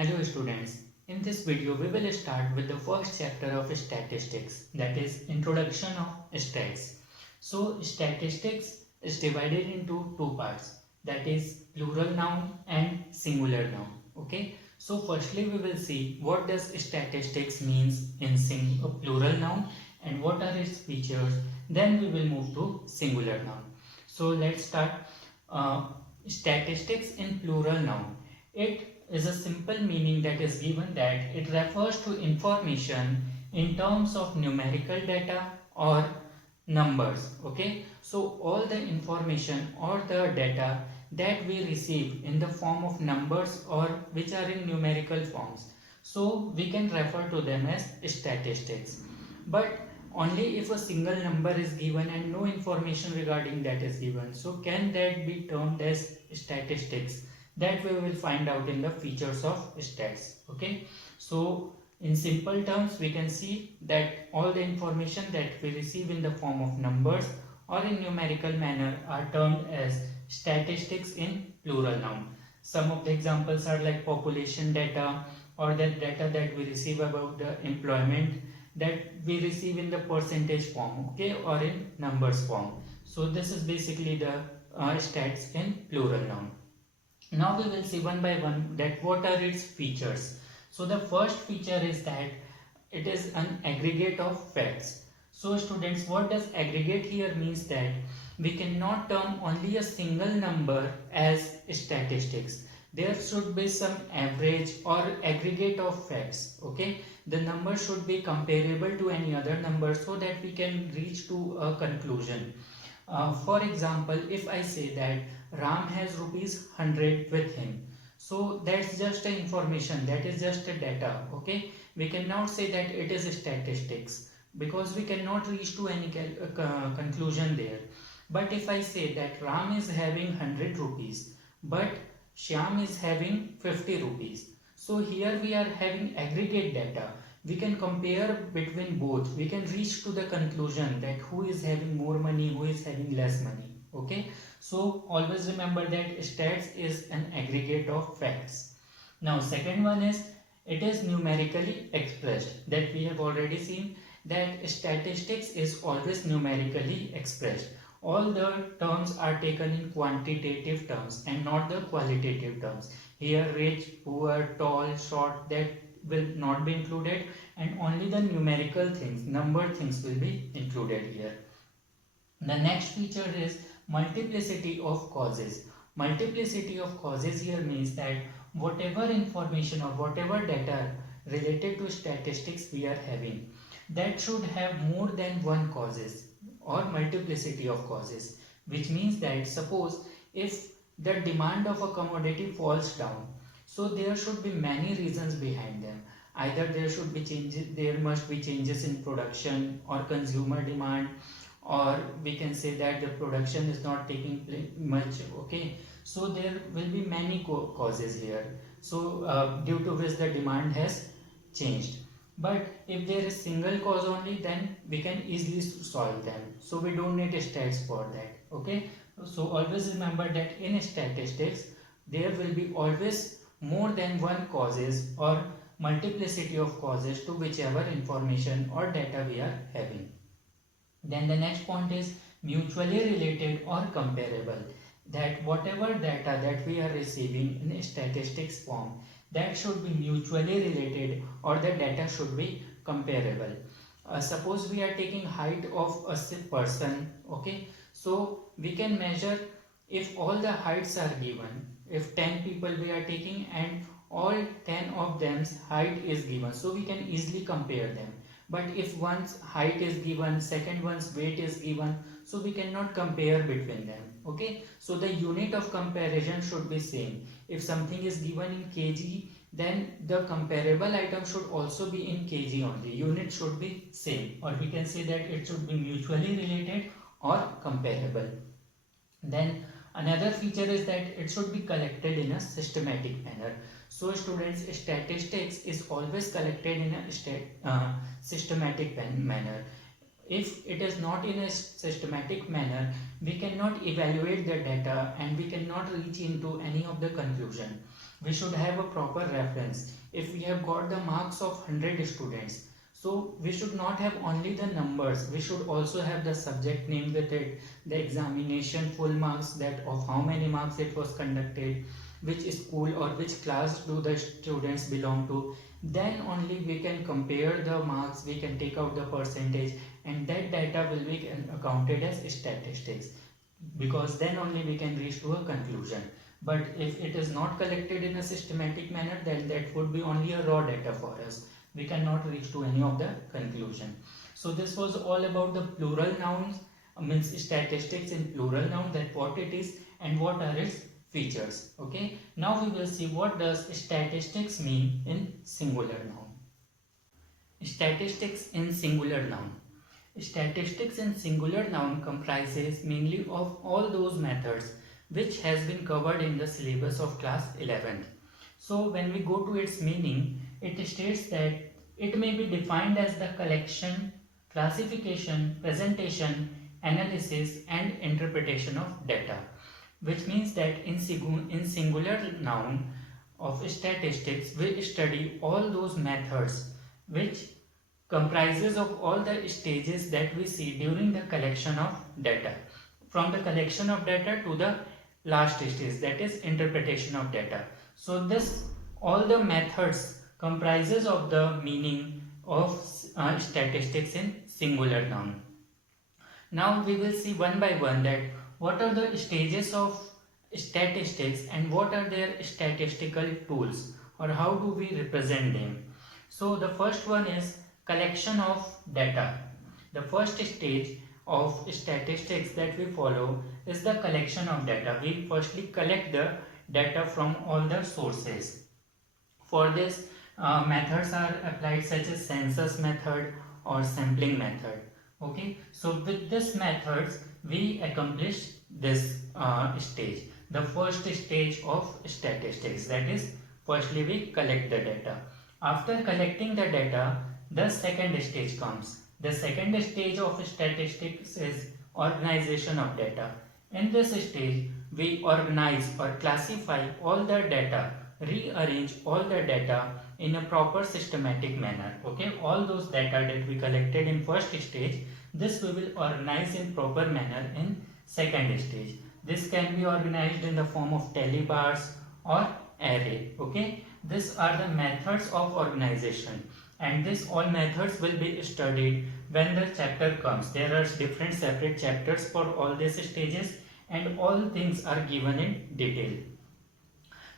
Hello students, in this video we will start with the first chapter of statistics, that is introduction of stats. So statistics is divided into two parts, that is plural noun and singular noun. Okay, so firstly we will see what does statistics means in plural noun and what are its features. Then we will move to singular noun. So let's start. uh, Statistics in plural noun. It is a simple meaning that is given that it refers to information in terms of numerical data or numbers. Okay, so all the information or the data that we receive in the form of numbers or which are in numerical forms, so we can refer to them as statistics. But only if a single number is given and no information regarding that is given, so can that be termed as statistics. That we will find out in the features of stats. Okay, so in simple terms we can see that all the information that we receive in the form of numbers or in numerical manner are termed as statistics in plural noun. Some of the examples are like population data, or that data that we receive about the employment that we receive in the percentage form, okay, or in numbers form. So this is basically the stats in plural noun. Now we will see one by one that what are its features. So the first feature is that it is an aggregate of facts. So students, what does aggregate here means that we cannot term only a single number as statistics. There should be some average or aggregate of facts. Okay, the number should be comparable to any other number so that we can reach to a conclusion. For example, if I say that Ram has rupees 100 with him, so that's just a information, that is just a data. Okay, we cannot say that it is statistics because we cannot reach to any conclusion there. But if I say that Ram is having 100 rupees but Shyam is having 50 rupees, so here we are having aggregate data. We can compare between both. We can reach to the conclusion that who is having more money, who is having less money. Okay, so always remember that stats is an aggregate of facts. Now second one is it is numerically expressed, that we have already seen that statistics is always numerically expressed. All the terms are taken in quantitative terms and not the qualitative terms. Here rich, poor, tall, short, that will not be included, and only the numerical things, number things will be included here. The next feature is multiplicity of causes. Multiplicity of causes here means that whatever information or whatever data related to statistics we are having, that should have more than one causes or multiplicity of causes, which means that suppose if the demand of a commodity falls down, so there should be many reasons behind them. Either there should be changes, there must be changes in production or consumer demand, or we can say that the production is not taking much. Okay, so there will be many causes here, so due to which the demand has changed. But if there is single cause only, then we can easily solve them, so we don't need stats for that. Okay, so always remember that in statistics there will be always more than one causes or multiplicity of causes to whichever information or data we are having. Then the next point is mutually related or comparable. That whatever data that we are receiving in statistics form, that should be mutually related or the data should be comparable. Suppose we are taking height of a person. Okay, so we can measure if all the heights are given. If 10 people we are taking and all 10 of them's height is given, so we can easily compare them. But if one's height is given, second one's weight is given, so we cannot compare between them. Okay, so the unit of comparison should be same. If something is given in kg, then the comparable item should also be in kg only. Unit should be same, or we can say that it should be mutually related or comparable. Then another feature is that it should be collected in a systematic manner. So students, statistics is always collected in a systematic manner. If it is not in a systematic manner, we cannot evaluate the data and we cannot reach into any of the conclusion. we should have a proper reference. If we have got the marks of 100 students, so we should not have only the numbers, we should also have the subject name with it, the examination full marks, that of how many marks it was conducted, which school or which class do the students belong to. Then only we can compare the marks, we can take out the percentage, and that data will be accounted as statistics, because then only we can reach to a conclusion. But if it is not collected in a systematic manner, then that would be only a raw data for us, we cannot reach to any of the conclusion. So this was all about the plural nouns, means statistics in plural noun, that what it is and what are its features. Okay, now we will see what does statistics mean in singular noun. Statistics in singular noun. Statistics in singular noun comprises mainly of all those methods which has been covered in the syllabus of class 11th. So when we go to its meaning, it states that it may be defined as the collection, classification, presentation, analysis and interpretation of data, which means that in singular noun of statistics we study all those methods which comprises of all the stages that we see during the collection of data, from the collection of data to the last stage, that is interpretation of data. So this all the methods comprises of the meaning of statistics in singular noun. Now we will see one by one that what are the stages of statistics and what are their statistical tools, or how do we represent them. So the first one is collection of data. The first stage of statistics that we follow is the collection of data. We firstly collect the data from all the sources. For this, methods are applied such as census method or sampling method. Okay, so with this methods we accomplish this stage, the first stage of statistics, that is firstly we collect the data. After collecting the data, the second stage comes. The second stage of statistics is organization of data. In this stage we organize or classify all the data, rearrange all the data in a proper systematic manner. Okay, all those data that we collected in first stage, this we will organize in proper manner in second stage. This can be organized in the form of tally bars or array. Okay, these are the methods of organization, and this all methods will be studied when the chapter comes. There are different separate chapters for all these stages, and all things are given in detail.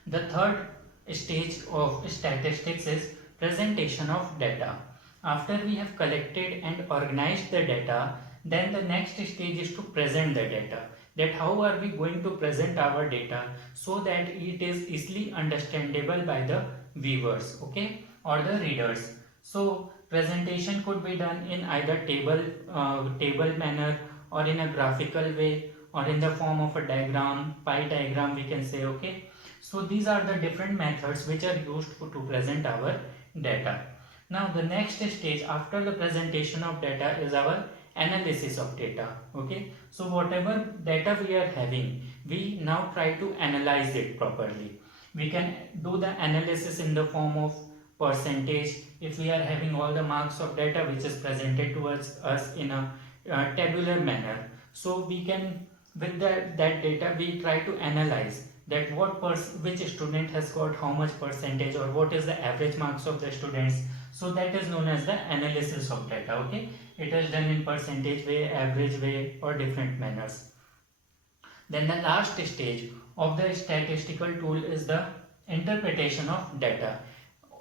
The third stage of statistics is presentation of data. After we have collected and organized the data, then the next stage is to present the data. That how are we going to present our data so that it is easily understandable by the viewers, okay, or the readers. So presentation could be done in either table manner, or in a graphical way, or in the form of a diagram, pie diagram we can say. Okay, so these are the different methods which are used to present our data. Now the next stage after the presentation of data is our analysis of data. Okay, so whatever data we are having, we now try to analyze it properly. We can do the analysis in the form of percentage. If we are having all the marks of data which is presented towards us in a tabular manner, so we can, with that data we try to analyze that which student has got how much percentage, or what is the average marks of the students. So that is known as the analysis of data. Okay, it is done in percentage way, average way, or different manners. Then the last stage of the statistical tool is the interpretation of data.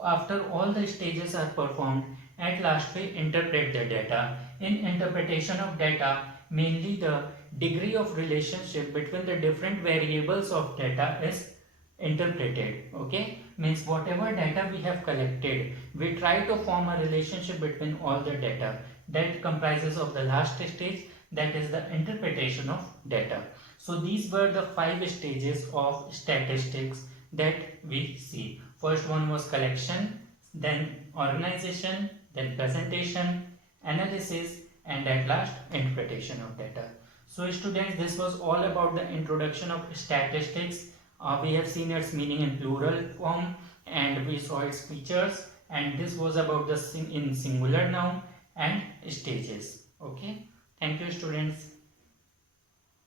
After all the stages are performed, at last we interpret the data. In interpretation of data, mainly the degree of relationship between the different variables of data is interpreted. Okay, means whatever data we have collected, we try to form a relationship between all the data. That comprises of the last stage, that is the interpretation of data. So these were the 5 stages of statistics that we see. First one was collection, then organization, then presentation, analysis, and at last interpretation of data. So students, this was all about the introduction of statistics We have seen its meaning in plural form, and we saw its features, and this was about the in singular noun and stages. Okay, thank you students.